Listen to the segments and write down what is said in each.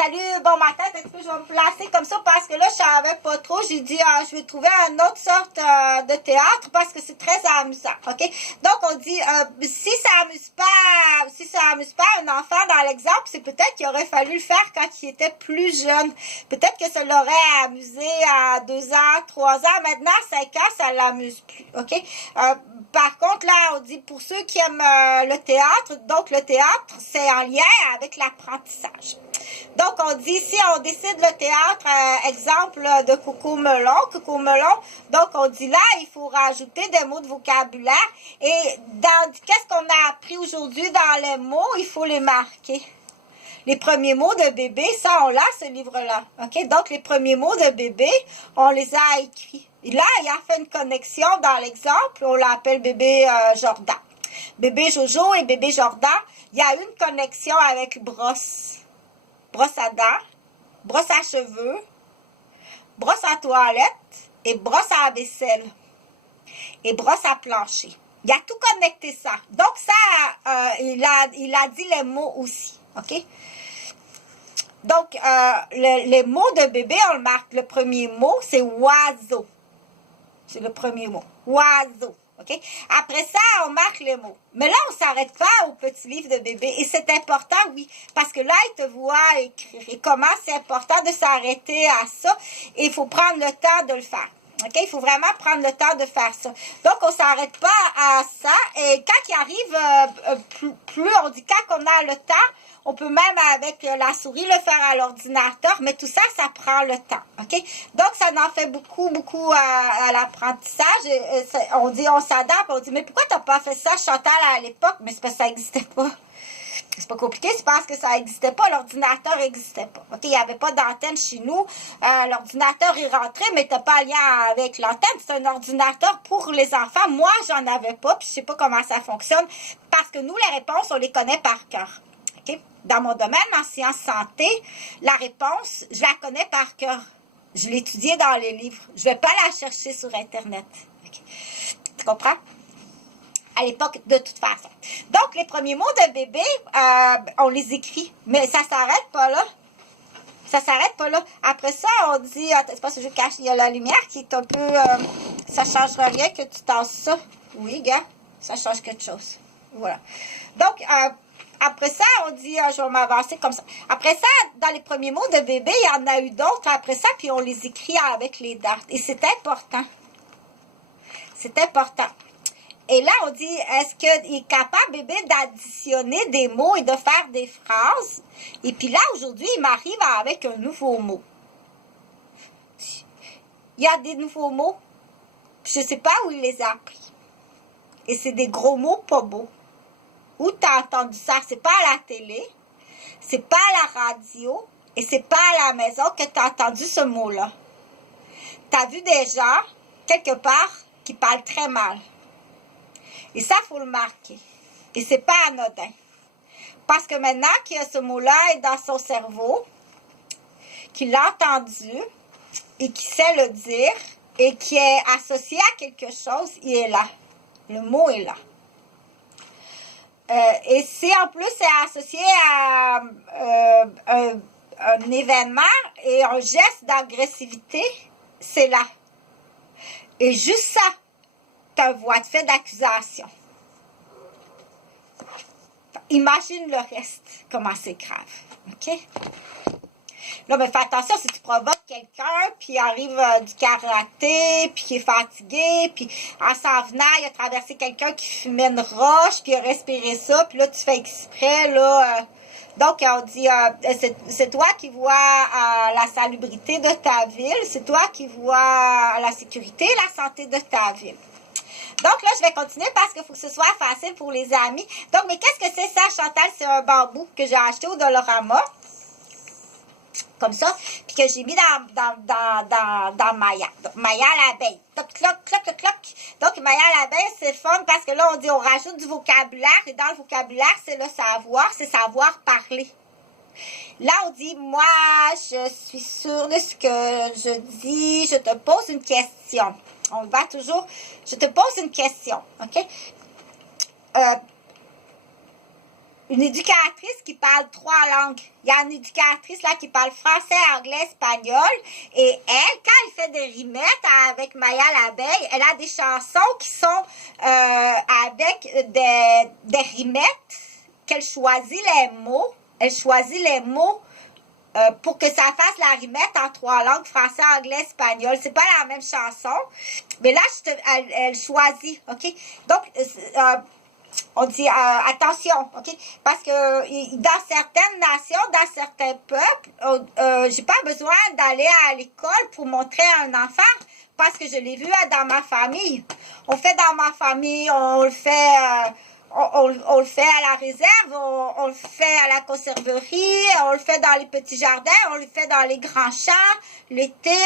Salut, bon matin, je vais me placer comme ça parce que là, je savais pas trop. J'ai dit, je vais trouver une autre sorte de théâtre parce que c'est très amusant, ok? Donc, on dit, si ça amuse pas un enfant dans l'exemple, c'est peut-être qu'il aurait fallu le faire quand il était plus jeune. Peut-être que ça l'aurait amusé à 2 ans, 3 ans. Maintenant, 5 ans, ça l'amuse plus, ok? Par contre, là, on dit pour ceux qui aiment le théâtre, donc le théâtre, c'est en lien avec l'apprentissage. Donc, on dit, ici, on décide le théâtre, exemple de Coco-Melon. Donc, on dit là, il faut rajouter des mots de vocabulaire. Et qu'est-ce qu'on a appris aujourd'hui dans les mots? Il faut les marquer. Les premiers mots de bébé, ça, on l'a, ce livre-là. OK? Donc, les premiers mots de bébé, on les a écrits. Et là, il a fait une connexion dans l'exemple. On l'appelle bébé Jordan. Bébé Jojo et bébé Jordan, il y a une connexion avec brosse. Brosse à dents, brosse à cheveux, brosse à toilette et brosse à vaisselle. Et brosse à plancher. Il a tout connecté ça. Donc, ça, il a dit les mots aussi. OK? Donc, les mots de bébé, on le marque. Le premier mot, c'est oiseau. C'est le premier mot. Oiseau. OK? Après ça, on marque les mots. Mais là, on ne s'arrête pas au petit livre de bébé. Et c'est important, oui, parce que là, il te voit écrire. Et comment c'est important de s'arrêter à ça. Et il faut prendre le temps de le faire. OK? Il faut vraiment prendre le temps de faire ça. Donc, on ne s'arrête pas à ça. Et quand il arrive, plus on dit quand on a le temps, on peut même avec la souris le faire à l'ordinateur, mais tout ça, ça prend le temps, OK? Donc, ça en fait beaucoup à l'apprentissage. On dit, on s'adapte, on dit, mais pourquoi tu n'as pas fait ça, Chantal, à l'époque? Mais c'est parce que ça n'existait pas. C'est pas compliqué, c'est parce que ça n'existait pas, l'ordinateur n'existait pas. OK, il n'y avait pas d'antenne chez nous. L'ordinateur est rentré, mais tu n'as pas lien avec l'antenne. C'est un ordinateur pour les enfants. Moi, j'en avais pas, puis je sais pas comment ça fonctionne, parce que nous, les réponses, on les connaît par cœur. OK? Dans mon domaine, en sciences santé, la réponse, je la connais par cœur. Je l'ai étudiée dans les livres. Je ne vais pas la chercher sur Internet. Okay. Tu comprends? À l'époque, de toute façon. Donc, les premiers mots de bébé, on les écrit. Mais ça ne s'arrête pas là. Ça ne s'arrête pas là. Après ça, on dit, c'est pas si je cache, il y a la lumière qui est un peu, ça ne changera rien que tu tasses ça. Oui, gars, ça change quelque chose. Voilà. Donc, après ça, on dit, je vais m'avancer comme ça. Après ça, dans les premiers mots de bébé, il y en a eu d'autres après ça, puis on les écrit avec les dates. Et c'est important. C'est important. Et là, on dit, est-ce qu'il est capable, bébé, d'additionner des mots et de faire des phrases? Et puis là, aujourd'hui, il m'arrive avec un nouveau mot. Il y a des nouveaux mots, puis je ne sais pas où il les a appris. Et c'est des gros mots pas beaux. Où tu as entendu ça? C'est pas à la télé, c'est pas à la radio, et c'est pas à la maison que tu as entendu ce mot-là. Tu as vu des gens, quelque part, qui parlent très mal. Et ça, il faut le marquer. Et c'est pas anodin. Parce que maintenant que ce mot-là est dans son cerveau, qu'il l'a entendu, et qu'il sait le dire, et qui est associé à quelque chose, il est là. Le mot est là. Et si en plus c'est associé à un événement et un geste d'agressivité, c'est là. Et juste ça, tu as une voix de fait d'accusation. Imagine le reste, comment c'est grave. OK? Là, mais fais attention, si tu provoques quelqu'un, puis il arrive du karaté, puis qui est fatigué, puis en s'en venant, il a traversé quelqu'un qui fumait une roche, puis il a respiré ça, puis là, tu fais exprès, là. Donc, on dit, c'est toi qui vois la salubrité de ta ville, c'est toi qui vois la sécurité et la santé de ta ville. Donc là, je vais continuer parce qu'il faut que ce soit facile pour les amis. Donc, mais qu'est-ce que c'est ça, Chantal? C'est un bambou que j'ai acheté au Dollarama. Comme ça, puis que j'ai mis dans Maya. Donc, Maya l'abeille. Toc, cloc, cloc, cloc, cloc. Donc, Maya l'abeille, c'est fun parce que là, on dit, on rajoute du vocabulaire. Et dans le vocabulaire, c'est le savoir, c'est savoir parler. Là, on dit, moi, je suis sûre de ce que je dis. Je te pose une question. On va toujours, je te pose une question, OK? une éducatrice qui parle 3 langues. Il y a une éducatrice là qui parle français, anglais, espagnol. Et elle, quand elle fait des rimettes avec Maya l'abeille, elle a des chansons qui sont avec des rimettes qu'elle choisit les mots. Elle choisit les mots pour que ça fasse la rimette en 3 langues, français, anglais, espagnol. C'est pas la même chanson. Mais là, elle choisit, OK? Donc, on dit attention, OK? Parce que dans certaines nations, dans certains peuples, j'ai pas besoin d'aller à l'école pour montrer à un enfant parce que je l'ai vu dans ma famille. On fait dans ma famille, on le fait... on le fait à la réserve, on le fait à la conserverie, on le fait dans les petits jardins, on le fait dans les grands champs l'été,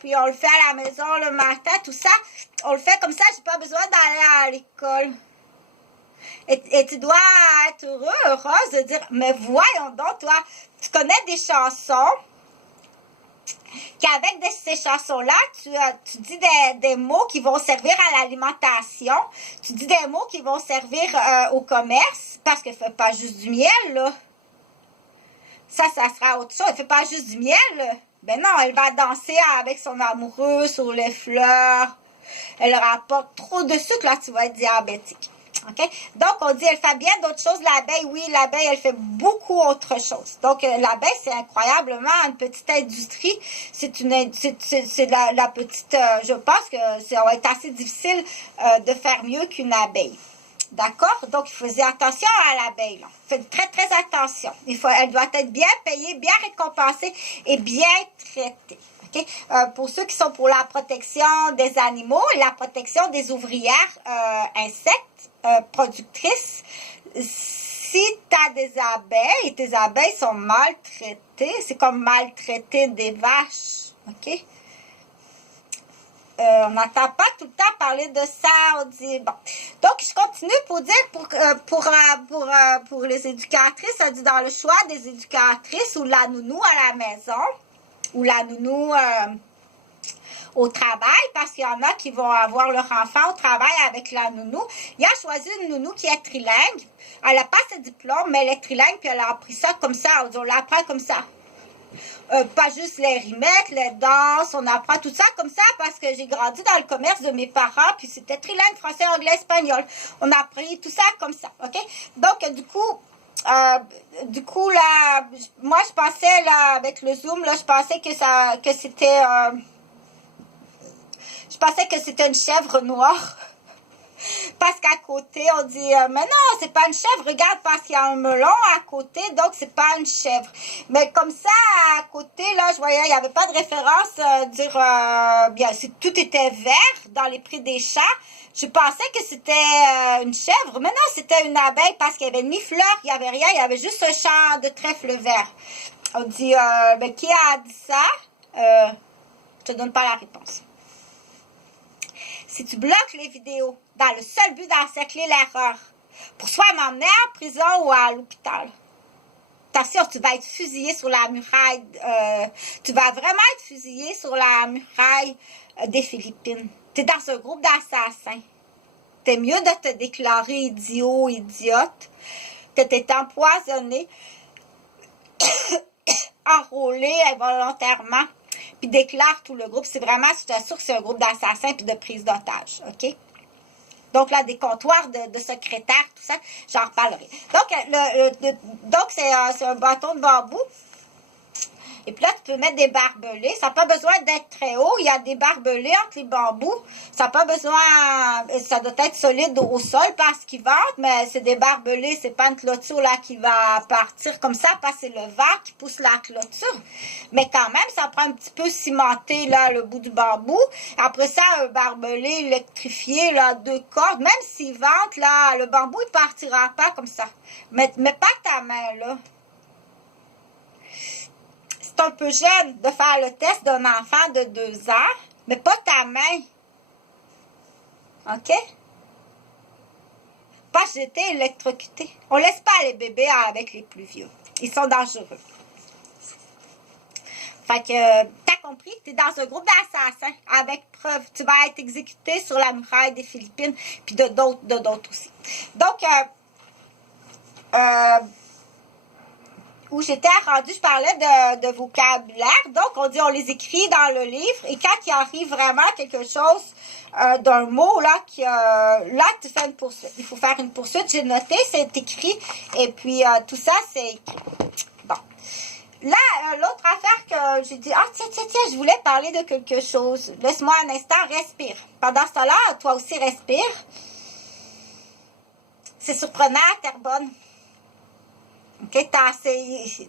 puis on le fait à la maison le matin, tout ça. On le fait comme ça, j'ai pas besoin d'aller à l'école. Et tu dois être heureuse de dire, mais voyons donc, toi, tu connais des chansons qu'avec ces chansons-là, tu dis des mots qui vont servir à l'alimentation, tu dis des mots qui vont servir au commerce, parce qu'elle ne fait pas juste du miel, là. Ça sera autre chose. Elle ne fait pas juste du miel, là. Ben non, elle va danser avec son amoureux sur les fleurs. Elle rapporte trop de sucre, là, tu vas être diabétique. Okay? Donc, on dit, elle fait bien d'autres choses. L'abeille, oui, l'abeille, elle fait beaucoup autre chose. Donc, l'abeille, c'est incroyablement une petite industrie. C'est la petite... je pense que ça va être assez difficile de faire mieux qu'une abeille. D'accord? Donc, il faut faire attention à l'abeille. Faites très, très attention. Elle doit être bien payée, bien récompensée et bien traitée. Okay? Pour ceux qui sont pour la protection des animaux, la protection des ouvrières insectes, productrices, si tu as des abeilles et tes abeilles sont maltraitées, c'est comme maltraiter des vaches. OK? On n'entend pas tout le temps parler de ça. On dit, bon. Donc, je continue pour dire, pour les éducatrices, on dit dans le choix des éducatrices ou la nounou à la maison, ou la nounou au travail, parce qu'il y en a qui vont avoir leur enfant au travail avec la nounou. Il a choisi une nounou qui est trilingue. Elle n'a pas ses diplômes, mais elle est trilingue, puis elle a appris ça comme ça. On l'apprend comme ça. Pas juste les rimettes, les danses, on apprend tout ça comme ça parce que j'ai grandi dans le commerce de mes parents, puis c'était trilingue, français, anglais, espagnol. On a appris tout ça comme ça, OK? Donc, du coup, là, moi, je pensais, là, avec le Zoom, là, je pensais que c'était une chèvre noire. Parce qu'à côté, on dit, mais non, c'est pas une chèvre, regarde, parce qu'il y a un melon à côté, donc c'est pas une chèvre. Mais comme ça, à côté, là, je voyais, il n'y avait pas de référence, bien, tout était vert dans les prix des champs. Je pensais que c'était une chèvre, mais non, c'était une abeille parce qu'il n'y avait ni fleurs, il n'y avait rien, il y avait juste un champ de trèfle vert. On dit, mais qui a dit ça? Je te donne pas la réponse. Si tu bloques les vidéos dans le seul but d'encercler l'erreur, pour soit m'emmener en prison ou à l'hôpital, attention, tu vas être fusillé sur la muraille, tu vas vraiment être fusillé sur la muraille des Philippines. Tu es dans un groupe d'assassins. C'est mieux de te déclarer idiot, idiote, que tu es empoisonné, enrôlé involontairement, puis déclare tout le groupe. C'est vraiment, je t'assure que c'est un groupe d'assassins puis de prise d'otages, OK? Donc, là, des comptoirs de secrétaires, tout ça, j'en reparlerai. Donc, c'est un bâton de bambou. Et puis là, tu peux mettre des barbelés. Ça n'a pas besoin d'être très haut. Il y a des barbelés entre les bambous. Ça n'a pas besoin... Ça doit être solide au sol parce qu'ils ventent, mais c'est des barbelés. C'est pas une clôture là qui va partir comme ça parce que c'est le vent qui pousse la clôture. Mais quand même, ça prend un petit peu cimenté là, le bout du bambou. Après ça, un barbelé électrifié, là, 2 cordes. Même s'il vente, là, le bambou, il partira pas comme ça. Mais pas ta main, là. C'est un peu jeune de faire le test d'un enfant de 2 ans, mais pas ta main. OK? Pas que j'étais électrocutée. On laisse pas les bébés avec les plus vieux. Ils sont dangereux. Fait que, t'as compris? T'es dans un groupe d'assassins avec preuve. Tu vas être exécuté sur la muraille des Philippines, puis de d'autres aussi. Donc, où j'étais rendue, je parlais de vocabulaire. Donc, on dit, on les écrit dans le livre. Et quand il arrive vraiment quelque chose d'un mot, là, là, tu fais une poursuite. Il faut faire une poursuite. J'ai noté, c'est écrit. Et puis, tout ça, c'est écrit. Bon. Là, l'autre affaire que j'ai dit, ah, tiens, je voulais parler de quelque chose. Laisse-moi un instant, respire. Pendant ce temps-là, toi aussi, respire. C'est surprenant, Terrebonne. OK,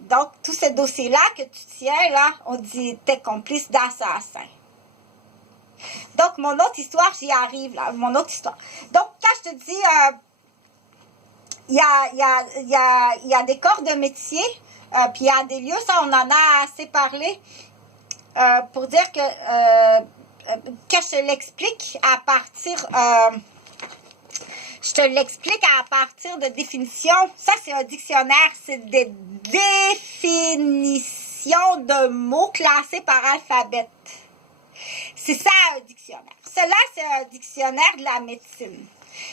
donc, tous ces dossiers-là que tu tiens, là, on dit, t'es complice d'assassin. Donc, mon autre histoire, j'y arrive, là, mon autre histoire. Donc, quand je te dis, il y a des corps de métier, puis il y a des lieux, ça, on en a assez parlé, pour dire que je te l'explique à partir... je te l'explique à partir de définitions. Ça, c'est un dictionnaire. C'est des définitions de mots classés par alphabet. C'est ça, un dictionnaire. Cela, c'est un dictionnaire de la médecine.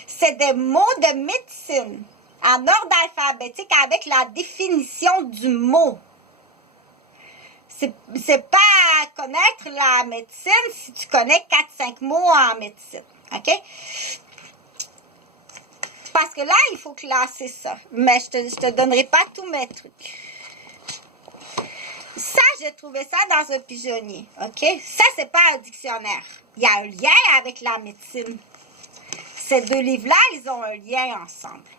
C'est des mots de médecine en ordre alphabétique avec la définition du mot. C'est pas connaître la médecine si tu connais 4-5 mots en médecine. OK? Parce que là, il faut classer ça. Mais je te donnerai pas tous mes trucs. Ça, j'ai trouvé ça dans un pigeonnier. OK? Ça, c'est pas un dictionnaire. Il y a un lien avec la médecine. Ces deux livres-là, ils ont un lien ensemble.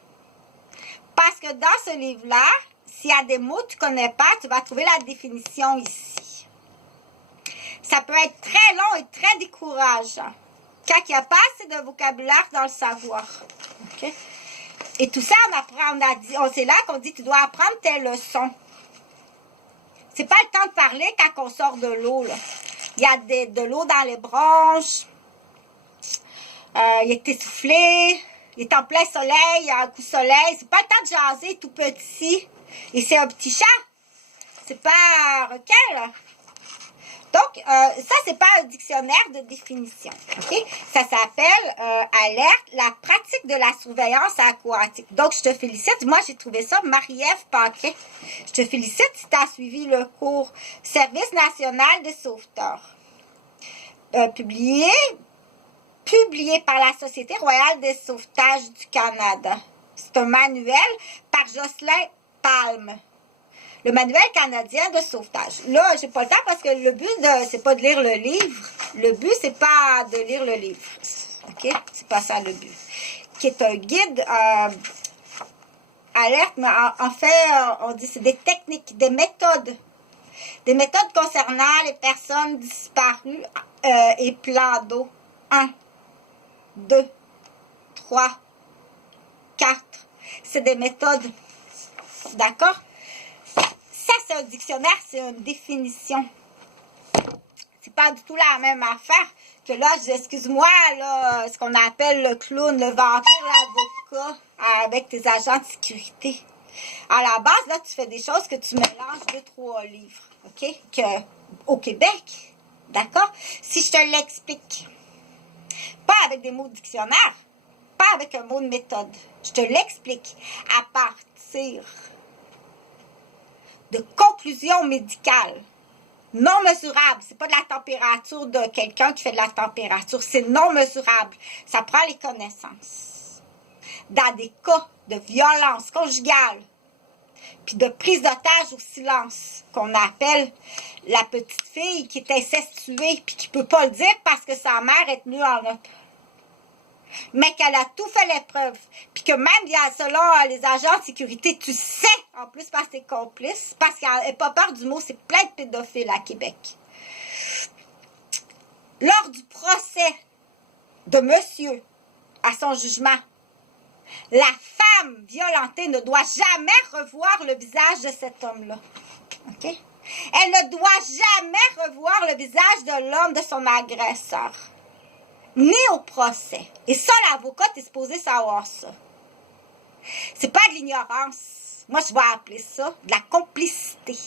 Parce que dans ce livre-là, s'il y a des mots que tu ne connais pas, tu vas trouver la définition ici. Ça peut être très long et très décourageant. Quand il n'y a pas assez de vocabulaire dans le savoir. OK? Et tout ça, c'est là qu'on dit, tu dois apprendre tes leçons. C'est pas le temps de parler quand on sort de l'eau, là. Il y a de l'eau dans les branches. Il est essoufflé. Il est en plein soleil, il y a un coup de soleil. C'est pas le temps de jaser, tout petit. Et c'est un petit chat. C'est pas un requin, là. Donc, ça, c'est pas un dictionnaire de définition. Okay? Ça s'appelle Alerte, la pratique de la surveillance aquatique. Donc, je te félicite. Moi, j'ai trouvé ça, Marie-Ève Paquet. Je te félicite si tu as suivi le cours Service national de sauveteurs. Publié par la Société royale des sauvetages du Canada. C'est un manuel par Jocelyn Palme. Le manuel canadien de sauvetage. Là, j'ai pas le temps parce que le but, c'est pas de lire le livre. Le but, c'est pas de lire le livre. OK? C'est pas ça le but. Qui est un guide alerte, mais en fait, on dit c'est des techniques, des méthodes. Des méthodes concernant les personnes disparues et plans d'eau. 1, 2, 3, 4. C'est des méthodes. D'accord? Ça, c'est un dictionnaire, c'est une définition. C'est pas du tout la même affaire que là, excuse-moi, là, ce qu'on appelle le clown, le vampire, l'avocat, avec tes agents de sécurité. À la base, là, tu fais des choses que tu mélanges 2-3 livres, OK? Au Québec, d'accord? Si je te l'explique, pas avec des mots de dictionnaire, pas avec un mot de méthode, je te l'explique à partir de conclusions médicales non mesurables. C'est pas de la température de quelqu'un qui fait de la température. C'est non mesurable. Ça prend les connaissances. Dans des cas de violence conjugale, puis de prise d'otage au silence, qu'on appelle la petite fille qui est incestuée, puis qui peut pas le dire parce que sa mère est tenue en otage. Mais qu'elle a tout fait l'épreuve. Puis que même, selon les agents de sécurité, tu sais, en plus parce que t'es complice, parce qu'elle n'a pas peur du mot, c'est plein de pédophiles à Québec. Lors du procès de monsieur à son jugement, la femme violentée ne doit jamais revoir le visage de cet homme-là. OK? Elle ne doit jamais revoir le visage de l'homme de son agresseur. Ni au procès. Et ça, l'avocat est supposé savoir ça. C'est pas de l'ignorance. Moi, je vais appeler ça de la complicité.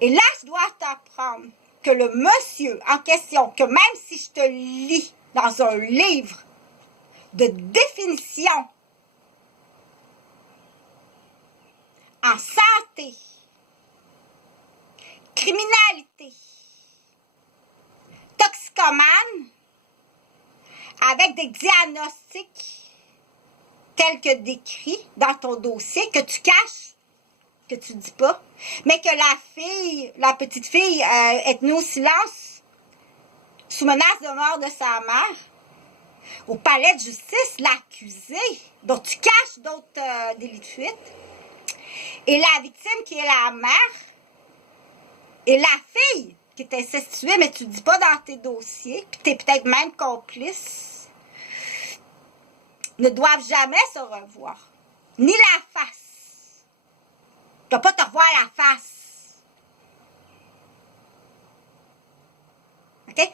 Et là, je dois t'apprendre que le monsieur en question, que même si je te lis dans un livre de définition en santé, criminalité, toxicomane, avec des diagnostics tels que décrits dans ton dossier, que tu caches, que tu ne dis pas, mais que la petite fille est tenue au silence, sous menace de mort de sa mère, au palais de justice, l'accusé, dont tu caches d'autres délits de fuite, et la victime qui est la mère, et la fille qui est incestuée, mais tu ne dis pas dans tes dossiers, puis tu es peut-être même complice, ne doivent jamais se revoir, ni la face. Tu ne dois pas te revoir la face. OK?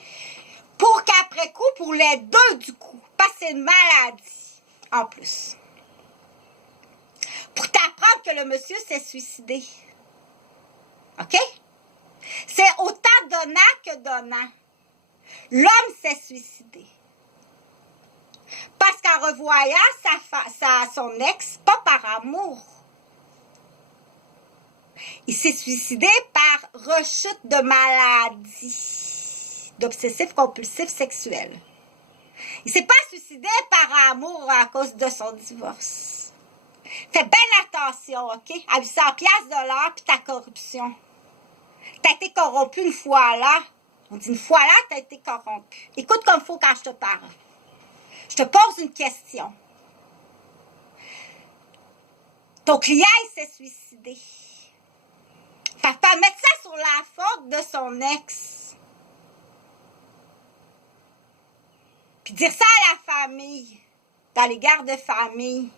Pour qu'après coup, pour les deux du coup, parce que c'est une maladie en plus. Pour t'apprendre que le monsieur s'est suicidé. OK? C'est autant donnant que donnant. L'homme s'est suicidé. Parce qu'en revoyant son ex, pas par amour, il s'est suicidé par rechute de maladie, d'obsessif-compulsif sexuel. Il s'est pas suicidé par amour à cause de son divorce. Fais bien attention, OK? À 800$ de l'heure puis ta corruption. T'as été corrompu une fois là. On dit une fois là, t'as été corrompu. Écoute comme il faut quand je te parle. Je te pose une question. Ton client, il s'est suicidé. Fait pas mettre ça sur la faute de son ex. Puis dire ça à la famille, dans les guerres de famille.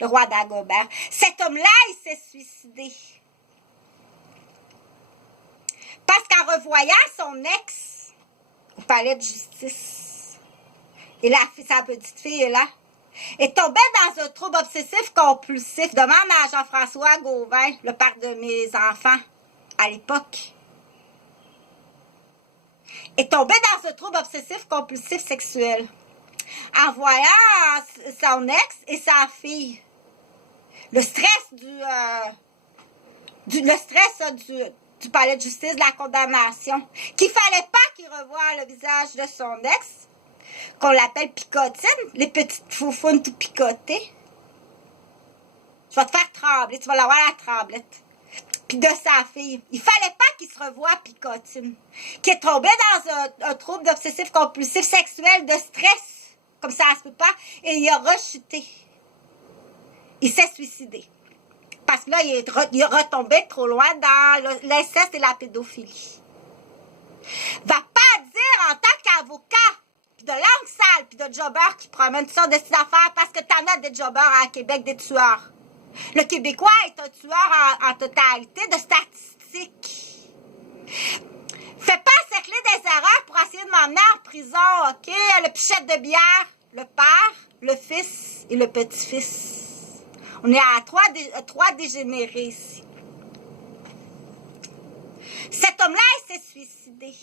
Le roi d'Agobert. Cet homme-là, il s'est suicidé. Parce qu'en revoyant son ex au palais de justice, et sa petite fille est là, est tombée dans un trouble obsessif-compulsif. Demande à Jean-François Gauvin, le père de mes enfants, à l'époque. Est tombée dans un trouble obsessif-compulsif sexuel. En voyant son ex et sa fille. Le stress du palais de justice, de la condamnation. Qu'il fallait pas qu'il revoie le visage de son ex, qu'on l'appelle picotine, les petites foufounes tout picotées. Tu vas te faire trembler, tu vas l'avoir la tremblette. Puis de sa fille. Il fallait pas qu'il se revoie picotine. Qu'il est tombé dans un trouble d'obsessif-compulsif sexuel de stress. Comme ça se peut pas. Et il a rechuté. Il s'est suicidé. Parce que là, il est retombé trop loin dans l'inceste et la pédophilie. Va pas dire en tant qu'avocat, puis de langue sale, puis de jobber qui promène toutes sortes de petites affaires, parce que t'en as des jobbers à Québec, des tueurs. Le Québécois est un tueur en totalité de statistiques. Fais pas encercler des erreurs pour essayer de m'emmener en prison, OK? Le pichette de bière, le père, le fils et le petit-fils. On est à trois dégénérés ici. Cet homme-là, il s'est suicidé.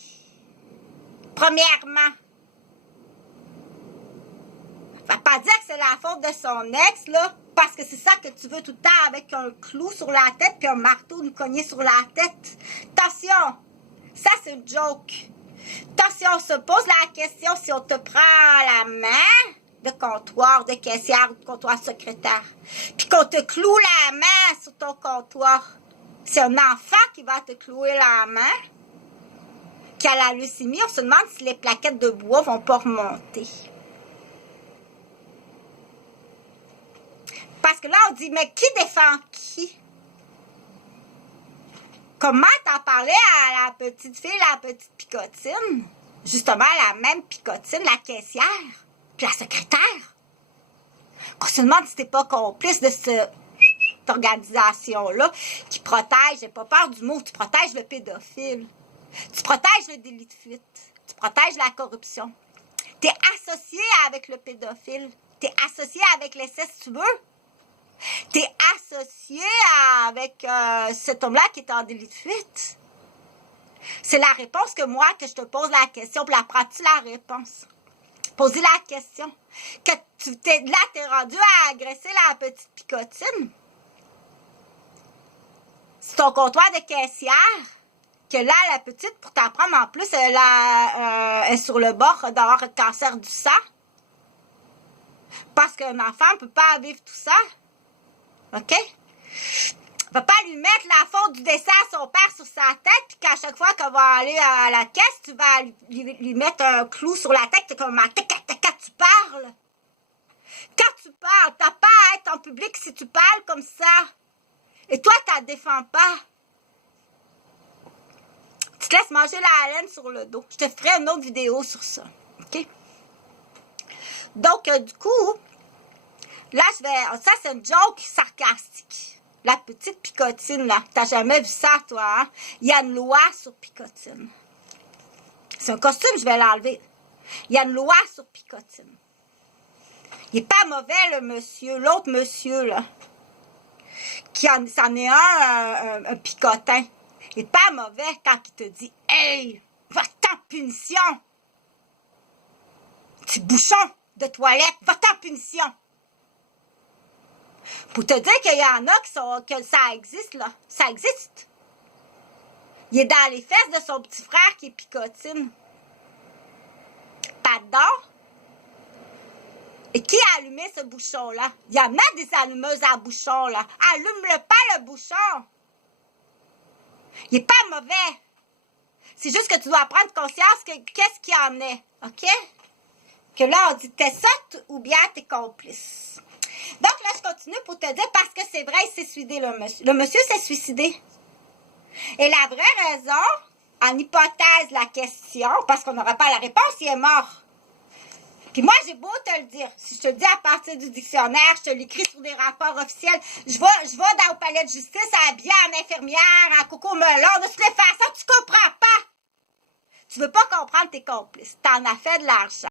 Premièrement. Ça ne veut pas dire que c'est la faute de son ex, là, parce que c'est ça que tu veux tout le temps avec un clou sur la tête puis un marteau nous cogner sur la tête. Attention, ça c'est une joke. Attention, on se pose la question si on te prend la main de comptoir, de caissière ou de comptoir secrétaire, puis qu'on te cloue la main sur ton comptoir. C'est un enfant qui va te clouer la main, qui a la leucémie, on se demande si les plaquettes de bois vont pas remonter. Parce que là, on dit, mais qui défend qui? Comment t'en parlais à la petite fille, la petite picotine? Justement, la même picotine, la caissière, puis la secrétaire. On se demande si t'es pas complice de cette organisation-là qui protège, j'ai pas peur du mot, tu protèges le pédophile. Tu protèges le délit de fuite. Tu protèges la corruption. T'es associé avec le pédophile. T'es associé avec l'inceste, tu veux? T'es associé avec cet homme-là qui est en délit de fuite. C'est la réponse que moi, que je te pose la question, puis apprends-tu la réponse? Posez la question. Que là, t'es rendu à agresser la petite picotine. sur ton comptoir de caissière, que là, la petite, pour t'apprendre, en plus, elle est sur le bord d'avoir un cancer du sang. Parce qu'un enfant ne peut pas vivre tout ça. OK? On ne va pas lui mettre la faute du décès à son père sur sa tête, puis qu'à chaque fois qu'elle va aller à la caisse, tu vas lui mettre un clou sur la tête. C'est comme, quand tu parles. Quand tu parles, t'as pas à être en public si tu parles comme ça. Et toi, tu la défends pas. Tu te laisses manger la laine sur le dos. Je te ferai une autre vidéo sur ça. OK? Donc, du coup, là, ça, c'est une joke sarcastique. La petite picotine, là. T'as jamais vu ça, toi, hein? Il y a une loi sur picotine. C'est un costume, je vais l'enlever. Il y a une loi sur picotine. Il n'est pas mauvais, le monsieur. L'autre monsieur, là. C'en est un picotin. Il n'est pas mauvais quand il te dit « Hey, va-t'en punition! Petit bouchon de toilette, va-t'en punition! » Pour te dire qu'il y en a que ça existe, là. Ça existe. Il est dans les fesses de son petit frère qui est picotine. Pardon? Et qui a allumé ce bouchon-là? Il y en a des allumeuses à bouchon, là. Allume-le pas, le bouchon. Il n'est pas mauvais. C'est juste que tu dois prendre conscience que qu'est-ce qu'il y en est. OK? Que là, on dit, t'es sotte ou bien t'es complice. Donc là, je continue pour te dire, parce que c'est vrai, il s'est suicidé, le monsieur. Le monsieur s'est suicidé. Et la vraie raison, en hypothèse la question, parce qu'on n'aura pas la réponse, il est mort. Puis moi, j'ai beau te le dire. Si je te le dis à partir du dictionnaire, je te l'écris sur des rapports officiels. Je vais dans le palais de justice, habillée en infirmière, en coco melon. De toutes les façons, tu comprends pas. Tu veux pas comprendre tes complices. T'en as fait de l'argent.